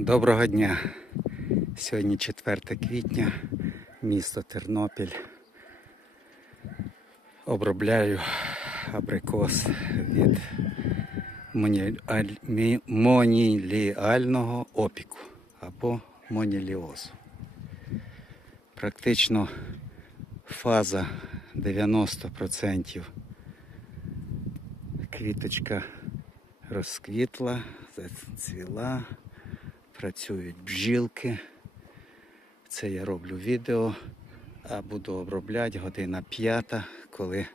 Доброго дня. Сьогодні 4 квітня, місто Тернопіль. Обробляю абрикос від моніліального опіку або моніліозу. Практично фаза 90% квіточка розквітла, зацвіла, працюють бджілки. Це я роблю відео, а буду обробляти година п'ята, коли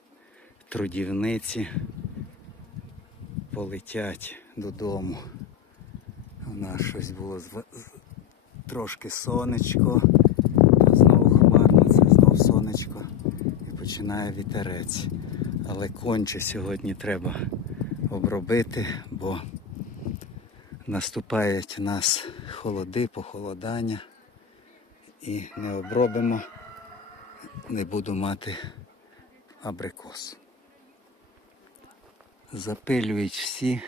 трудівниці полетять додому. У нас щось було трошки сонечко, знову хмарно, це знов сонечко і починає вітерець. Але конче сьогодні треба обробити, бо наступають у нас холоди, похолодання і не обробимо, не буду мати абрикос. Запилюють всі,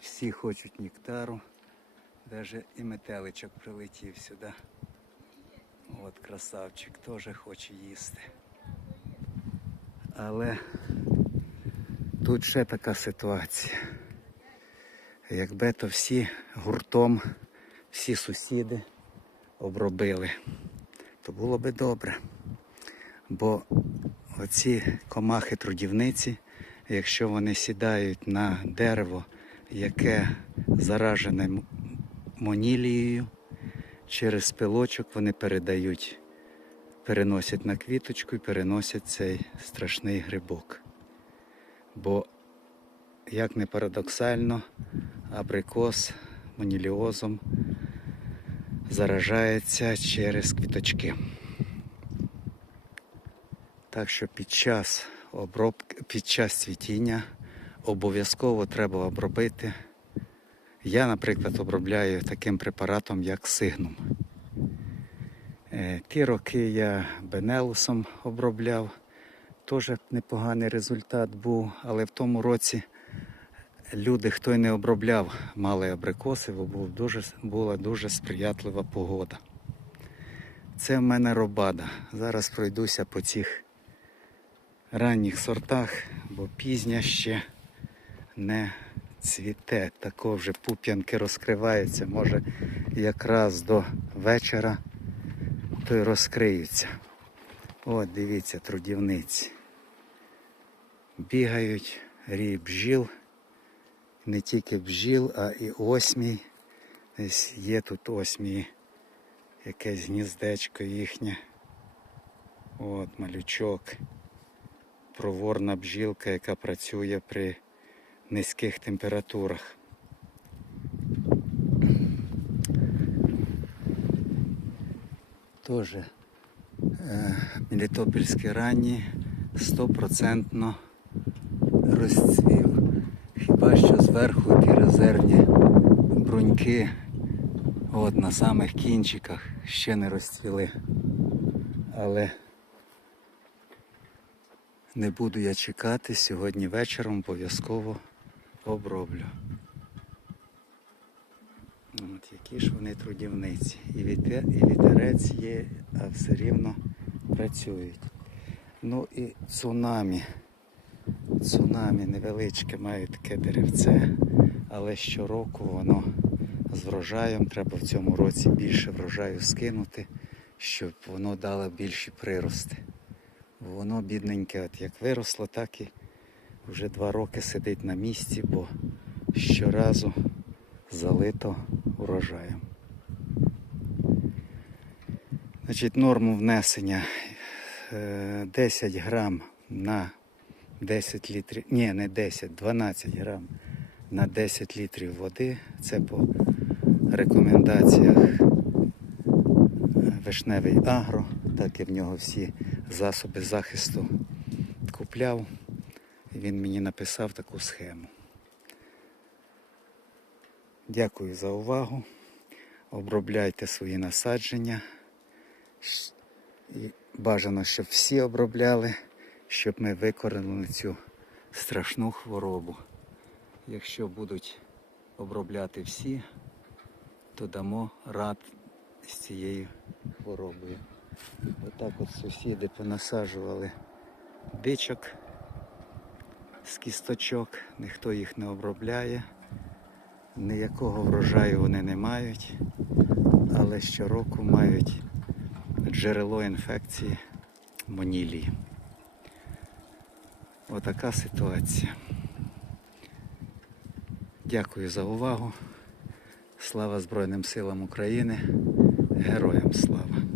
всі хочуть нектару, навіть і метеличок прилетів сюди. От красавчик теж хоче їсти. Але тут ще така ситуація. Якби то всі гуртом, всі сусіди обробили, то було би добре. Бо оці комахи-трудівниці, якщо вони сідають на дерево, яке заражене монілією, через пилочок вони передають, переносять на квіточку і переносять цей страшний грибок. Бо, як не парадоксально, абрикос моніліозом заражається через квіточки. Так що під час обробки, під час цвітіння обов'язково треба обробити. Я, наприклад, обробляю таким препаратом, як сигнум. Е, Ті роки я бенелусом обробляв, теж непоганий результат був, але в тому році люди, хто й не обробляв, мали абрикоси, бо був дуже, була дуже сприятлива погода. Це в мене робада. Зараз пройдуся по цих ранніх сортах, бо пізня ще не цвіте. Тако вже пуп'янки розкриваються. Може якраз до вечора то й розкриються. От дивіться, трудівниці. Бігають рій бджіл не тільки бджіл, а і осмій. Десь є тут осмії, якесь гніздечко їхнє. От малючок. Проворна бджілка, яка працює при низьких температурах. Теж е, мелітопольські стопроцентно розцвів. Хіба що зверху ті резервні бруньки от на самих кінчиках ще не розцвіли. Але не буду я чекати, сьогодні вечором обов'язково оброблю. От які ж вони трудівниці. І вітерець є, а все рівно працюють. Ну і цунамі. Цунамі невеличке має таке деревце, але щороку воно з врожаєм. Треба в цьому році більше врожаю скинути, щоб воно дало більші прирости. Воно бідненьке, от як виросло, так і вже два роки сидить на місці, бо щоразу залито урожаєм. Значить, норму внесення е, 10 грам на 10 літрів, ні, не 10, 12 грам на 10 літрів води. Це по рекомендаціях е, Вишневий Агро, так і в нього всі засоби захисту купляв. Він мені написав таку схему. Дякую за увагу. Обробляйте свої насадження. І бажано, щоб всі обробляли, щоб ми викоренили цю страшну хворобу. Якщо будуть обробляти всі, то дамо рад з цією хворобою. Отак от сусіди понасаджували бичок з кісточок, ніхто їх не обробляє, ніякого врожаю вони не мають, але щороку мають джерело інфекції монілії. Отака ситуація. Дякую за увагу. Слава Збройним силам України. Героям слава!